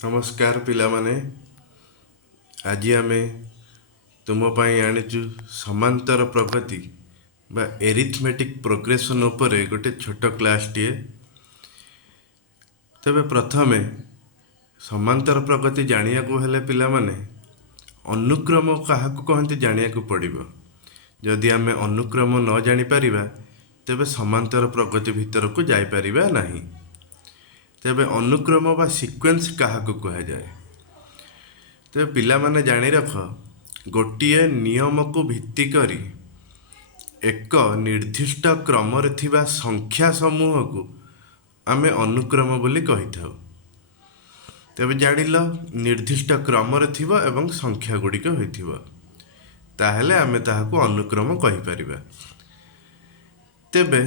नमस्कार पिलामाने। आज आमे तुम आनीचु समांतर प्रगति बा एरिथमेटिक प्रोग्रेसन उपरे गोटे छोट क्लास टीए। तबे प्रथमे समांतर प्रगति जानिया को हेले पिलामाने अनुक्रम काहाकू कहते जानिया को पड़िबो। जदि आमे अनुक्रम न जानि परिबा तेबे समांतर प्रगति भीतर को जाई परिबा नाही। तेबे अनुक्रम बा सीक्वेंस काहाकू कहा जाए। तेबे पिला माने जानि रख गोटिए नियम को भित्ति करी एक निर्दिष्ट क्रम रे थिबा संख्या समूह को आमे अनुक्रम बोली कहि थाउ। तेबे जानिल निर्दिष्ट क्रम रे थिबा एवं संख्या गुड़िक होइथिबा ताहेले आमे ताहाकू अनुक्रम कहि परिबा। तेबे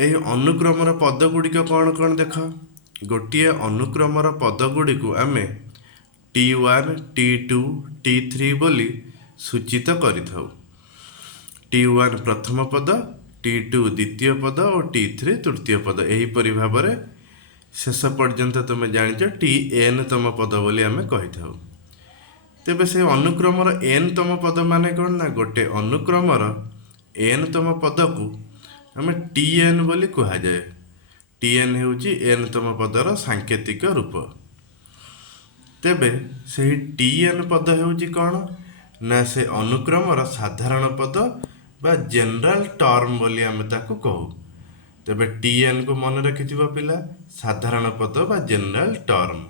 एही अनुक्रमर पद गुड़िक कौन कौन देख। गोटिए अनुक्रमर पद गुड़िक आमे T1, T2, T3 बोली सूचित करिथाउ। T1 प्रथम पद, T2 द्वितीय पद और T3 तृतीय पद। एहीपरि भाबरे शेष पर्यंत तुम जानिच Tn तम पद बोली आमे कहिथाउ। तेबे से अनुक्रमर n तम पद माने कौन ना गोटे अनुक्रमर n तम पद को आमे Tn बोली कहा जाए। Tn हेउची n तम पदर सांकेतिक रूप। तेबे से Tn पद हेउची कौन ना से अनुक्रमर साधारण पद बा जनरल टर्म बोली आमे ताको कहू। तेबे Tn को मन रखिथिबा पिला साधारण पद बा जनरल टर्म।